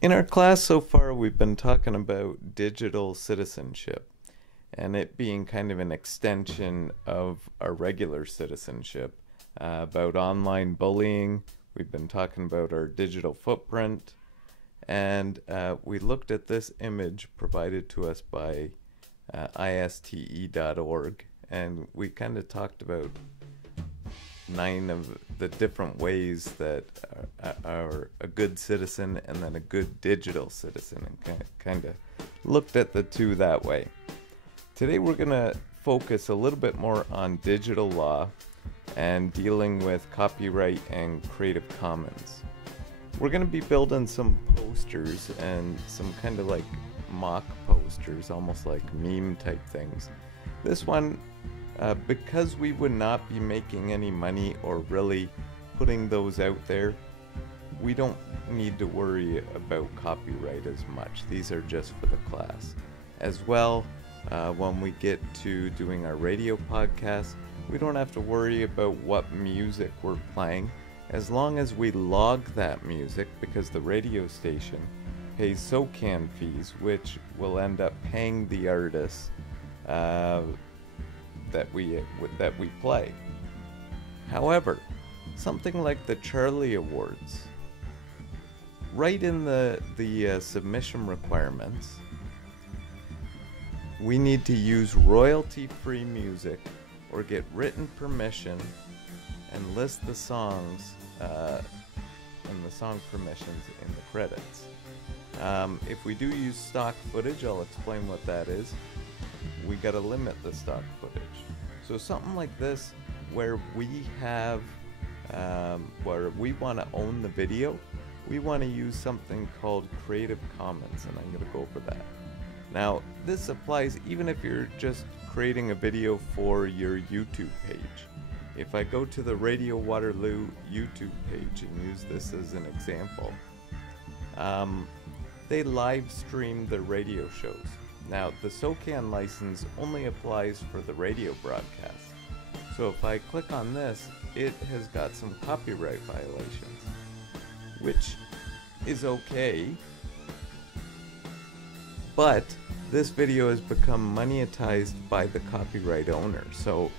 In our class so far, we've been talking about digital citizenship and it being kind of an extension of our regular citizenship. About online bullying, we've been talking about our digital footprint, and we looked at this image provided to us by ISTE.org, and we kind of talked about 9 of the different ways that are a good citizen and then a good digital citizen, and kind of looked at the two that way. Today we're going to focus a little bit more on digital law and dealing with copyright and Creative Commons. We're going to be building some posters and some kind of like mock posters, almost like meme type things. This one, because we would not be making any money or really putting those out there, we don't need to worry about copyright as much. These are just for the class. As well, when we get to doing our radio podcast, we don't have to worry about what music we're playing, as long as we log that music, because the radio station pays SOCAN fees, which will end up paying the artists that we play. However, something like the Charlie Awards, right in the submission requirements, we need to use royalty-free music or get written permission and list the songs and the song permissions in the credits. If we do use stock footage, I'll explain what that is. We gotta limit the stock footage. So something like this, where we have, where we want to own the video, we want to use something called Creative Commons, and I'm gonna go over that. Now, this applies even if you're just creating a video for your YouTube page. If I go to the Radio Waterloo YouTube page and use this as an example, they live stream their radio shows. Now, the SOCAN license only applies for the radio broadcast. So if I click on this, it has got some copyright violations, which is okay. But this video has become monetized by the copyright owner. So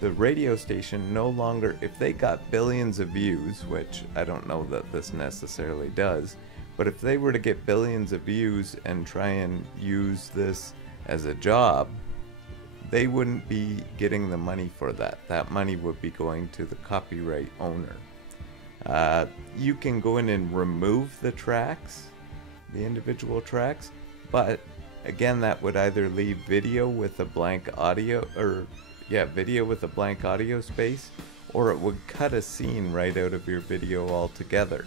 the radio station no longer, if they got billions of views, which I don't know that this necessarily does, but if they were to get billions of views and try and use this as a job, they wouldn't be getting the money for that. That money would be going to the copyright owner. You can go in and remove the tracks, the individual tracks, but again, that would either leave video with a blank audio, video with a blank audio space, or it would cut a scene right out of your video altogether.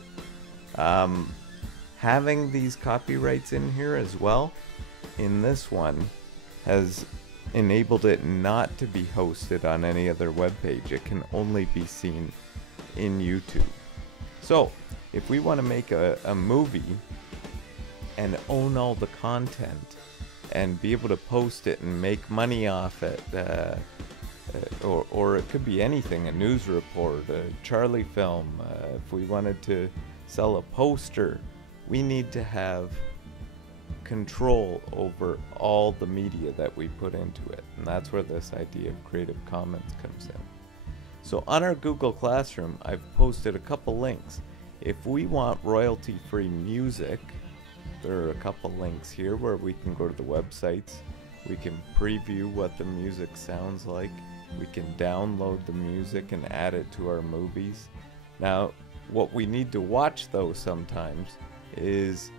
Having these copyrights in here as well, in this one, has enabled it not to be hosted on any other web page. It can only be seen in YouTube. So, if we want to make a movie and own all the content and be able to post it and make money off it, or it could be anything, a news report, a Charlie film, if we wanted to sell a poster, we need to have control over all the media that we put into it, and that's where this idea of Creative Commons comes in. So on our Google Classroom, I've posted a couple links. If we want royalty-free music, there are a couple links here where we can go to the websites, we can preview what the music sounds like, we can download the music and add it to our movies. Now, what we need to watch though sometimes is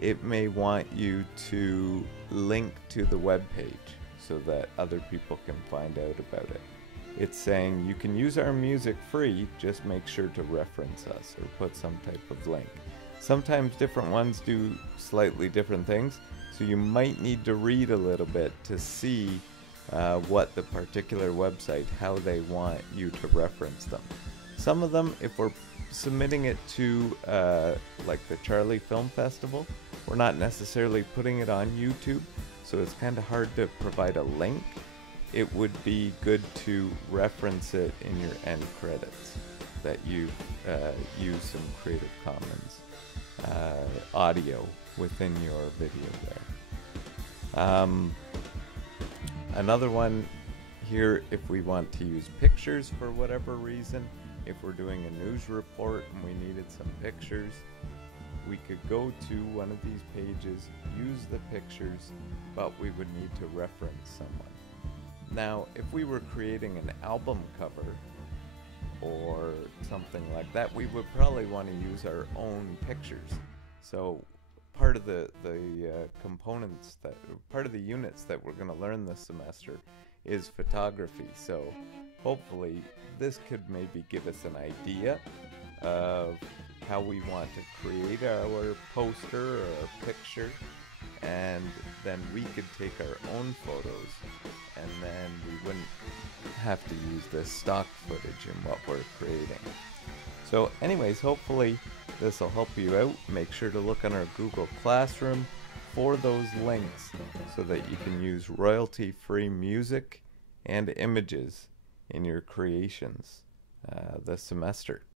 it may want you to link to the web page so that other people can find out about it. It's saying you can use our music free, just make sure to reference us or put some type of link. Sometimes different ones do slightly different things, so you might need to read a little bit to see what the particular website, how they want you to reference them. Some of them, if we're submitting it to like the Charlie Film Festival, we're not necessarily putting it on YouTube, so it's kind of hard to provide a link. It would be good to reference it in your end credits that you use some Creative Commons audio within your video there. Another one here, if we want to use pictures for whatever reason, if we're doing a news report and we needed some pictures, we could go to one of these pages, use the pictures, but we would need to reference someone. Now, if we were creating an album cover or something like that, we would probably want to use our own pictures. So part of the components that, part of the units that we're going to learn this semester is photography. So hopefully this could maybe give us an idea of how we want to create our poster or our picture, and then we could take our own photos, and then we wouldn't have to use the stock footage in what we're creating. So anyways, hopefully this will help you out. Make sure to look on our Google Classroom for those links so that you can use royalty-free music and images in your creations this semester.